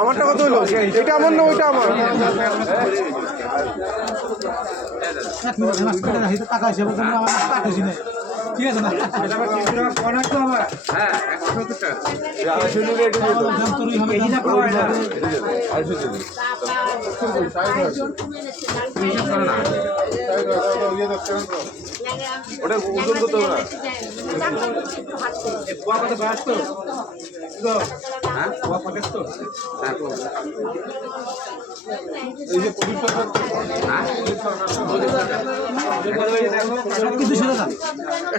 আমারটা কত হলো? এটা আমার না ওইটা আমার? টাকা হিসেবে ঠিক আছে না? ওটা ওজন করতে হবে না? 1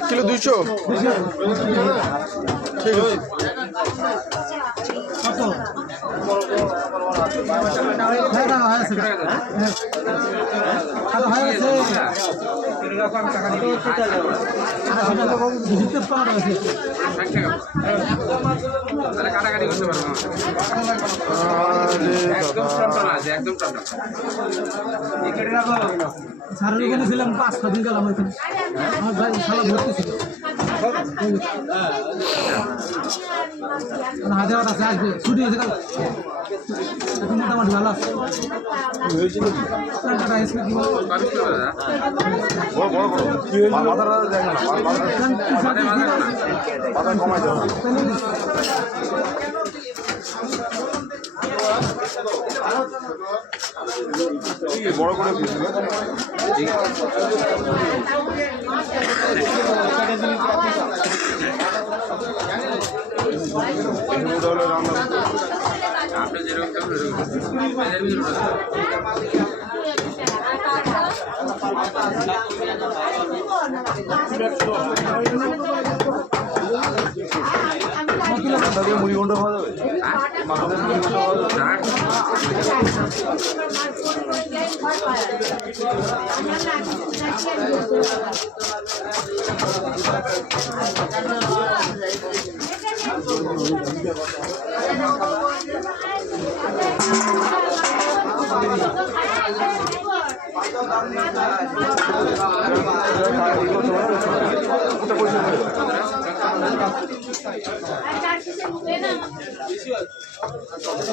কিলো 200 ঠিক আছে। কাটাকাটি করতে পারবো একদম সারের ওখানে ছিলাম 5 দিন গেলাম ওখানে। আমার ভাই শালা ভর্তি ছিল। হাজার আছে আসবে ছুটি হয়েছে কাল এখন মোটামুটি ভালো আছে। বড় করে আপনি যেরকম মুড়ি ঘন্টা খাওয়া যাবে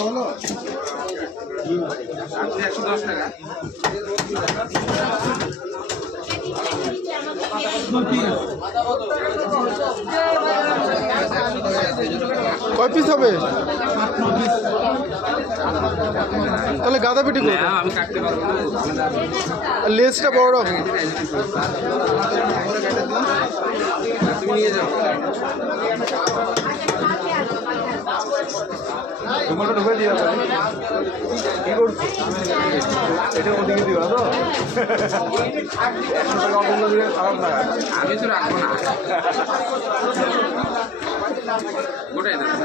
হলো 110 টাকা। কয় পিস হবে? তাহলে গাদা পিটি করবো। আমি কাটতে পারবো না, লেজটা বড় হবে। তুমি নিয়ে যাও। তোমাকে ঢুকে দিয়ে কি করছো? এটা ওদিকে দিবা তো? 100 টাকা অমূল্য দিলে খারাপ না। আমি তো রাখবো না, গোটাই দেবো।